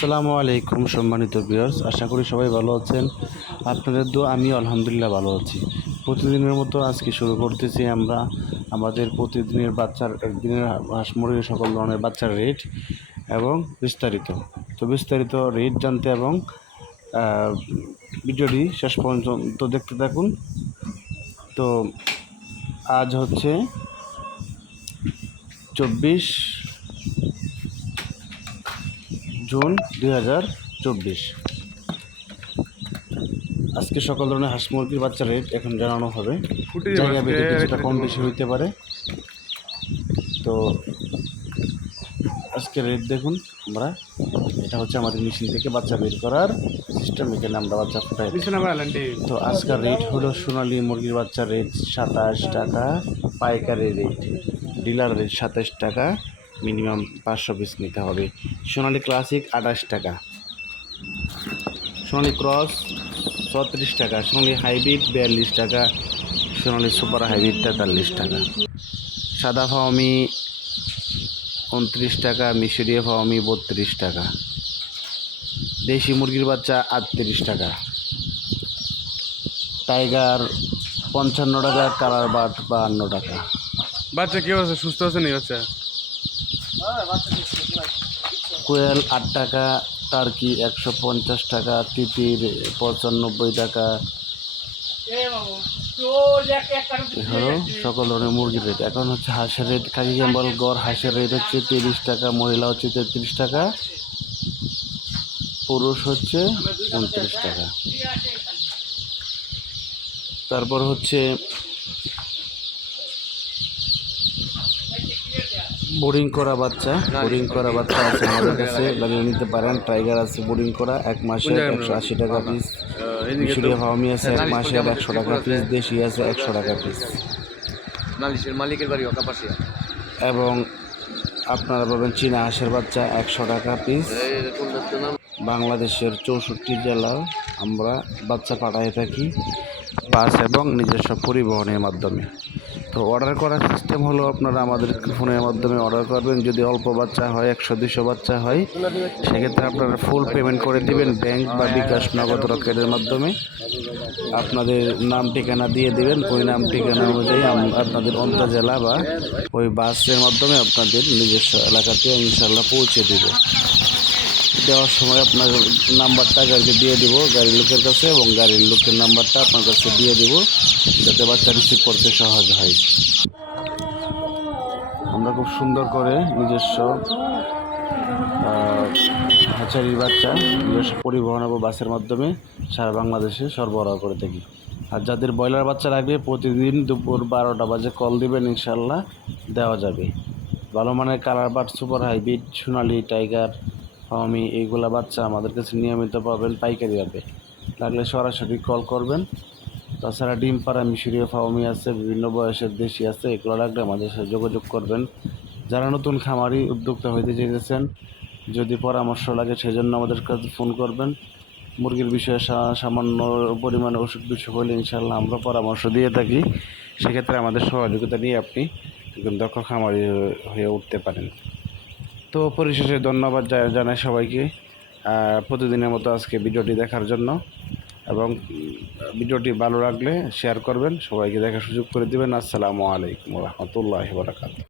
আসসালামু আলাইকুম সম্মানিত ভিউয়ার্স, আশা করি সবাই ভালো আছেন। আপনাদের দোয়া আমিও আলহামদুলিল্লাহ ভালো আছি। প্রতিদিনের মতো আজকে শুরু করতেছি আমরা আমাদের প্রতিদিনের বাচ্চার একদিনের হাঁস মুরগির সকল ধরনের বাচ্চার রেট এবং বিস্তারিত রেট জানতে এবং ভিডিওটি শেষ পর্যন্ত দেখতে থাকুন। তো আজ হচ্ছে 24 জুন 2024। আজকে সকল ধরনের হাঁস মুরগির বাচ্চার রেট এখন জানানো হবে। জায়গা ভেদে কিছুটা কম বেশি হইতে পারে। তো আজকে রেট দেখুন, এটা হচ্ছে আমাদের মেশিন থেকে বাচ্চা বের করার সিস্টেম। এখানে আমরা বাচ্চা ফুটাই। তো আজকের রেট হলো সোনালী মুরগির বাচ্চার রেট 27 টাকা, পাইকারি রেট, ডিলার রেট 27 টাকা, মিনিমাম 500 পিস নিতে হবে। সোনালী ক্লাসিক 28 টাকা, সোনালী ক্রস 34 টাকা, সোনালী হাইব্রিড 42 টাকা, সোনালী সুপার হাইব্রিড 43 টাকা, সাদা ফাওমি 29 টাকা, মিশরীয় ফাওমি 32 টাকা, দেশি মুরগির বাচ্চা 38 টাকা, টাইগার 55 টাকা, কালার বাট 52 টাকা। বাচ্চা কেউ আছে সুস্থ আছে নি বাচ্চা? কোয়েল 8 টাকা, টার্কি 150 টাকা, তিতির 95 টাকা। হলো সকল ধরনের মুরগির রেট। এখন হচ্ছে হাঁসের রেট। খাকি ক্যাম্বল গড় হাঁসের রেট হচ্ছে 30 টাকা, মহিলা হচ্ছে 33 টাকা, পুরুষ হচ্ছে 29 টাকা। তারপর হচ্ছে বোর্ডিং করা বাচ্চা আছে আমাদের কাছে, লাগিয়ে নিতে পারেন। টাইগার আছে বোর্ডিং করা 1 মাসে 180 টাকা পিস, মিশরীয় ফাওমি আছে 1 মাসে 100 টাকা পিস, দেশি আছে 100 টাকা পিস। মালিকের বাড়ি অকাপাসিয়া। এবং আপনারা পাবেন চীনা হাঁসের বাচ্চা 100 টাকা পিস। বাংলাদেশের 64 জেলা আমরা বাচ্চা পাঠাই থাকি বাস এবং নিজস্ব পরিবহনের মাধ্যমে। তো অর্ডার করার সিস্টেম হলো, আপনারা আমাদের ফোনের মাধ্যমে অর্ডার করবেন। যদি অল্প বাচ্চা হয়, 100-200 বাচ্চা হয়, সেক্ষেত্রে আপনারা ফুল পেমেন্ট করে দিবেন ব্যাংক বা বিকাশ নগদ রকেটের মাধ্যমে। আপনাদের নাম ঠিকানা দিয়ে দিবেন, ওই নাম ঠিকানা অনুযায়ী আপনাদের অন্তর্জেলা বা ওই বাসের মাধ্যমে আপনাদের নিজস্ব এলাকাতে ইনশাল্লাহ পৌঁছে দেব। দেওয়ার সময় আপনার নাম্বারটা গাড়িতে দিয়ে দিব গাড়ির লোকের কাছে, এবং গাড়ির লোকের নাম্বারটা আপনার কাছে দিয়ে দিব, যাতে বাচ্চা রিসিভ করতে সহজ হয়। আমরা খুব সুন্দর করে নিজস্ব হ্যাচারির বাচ্চা নিজস্ব পরিবহন এবং বাসের মাধ্যমে সারা বাংলাদেশে সরবরাহ করে থাকি। আর যাদের ব্রয়লার বাচ্চা লাগবে, প্রতিদিন দুপুর 12টা বাজে কল দিবেন, ইনশাল্লাহ দেওয়া যাবে। ভালো মানের colour but, super hybrid, Sonali, tiger, Fayoumi এইগুলা বাচ্চা আমাদের কাছে নিয়মিত পাবেন পাইকারি ভাবে। লাগলে সরাসরি কল করবেন। তাছাড়া ডিম পাড়া মিশরীয় ফাওমি আছে, বিভিন্ন বয়সের দেশি আছে, এগুলো লাগলে আমাদের সাথে যোগাযোগ করবেন। যারা নতুন খামারি উদ্যোক্তা হইতে চাইতেছেন, যদি পরামর্শ লাগে সেজন্য আমাদের কাছে ফোন করবেন। মুরগির বিষয়ে সামান্য পরিমাণে অসুখ বিসুখ হলে ইনশাল্লাহ আমরা পরামর্শ দিয়ে থাকি। সেক্ষেত্রে আমাদের সহযোগিতা নিয়ে আপনি একজন দক্ষ খামারি হয়ে উঠতে পারেন। তো পরিশেষে ধন্যবাদ জানাই সবাইকে প্রতিদিনের মতো আজকে ভিডিওটি দেখার জন্য, এবং ভিডিওটি ভালো লাগলে শেয়ার করবেন, সবাইকে দেখার সুযোগ করে দেবেন। আসসালামু আলাইকুম ওয়া রাহমাতুল্লাহি ওয়া বারাকাতুহু।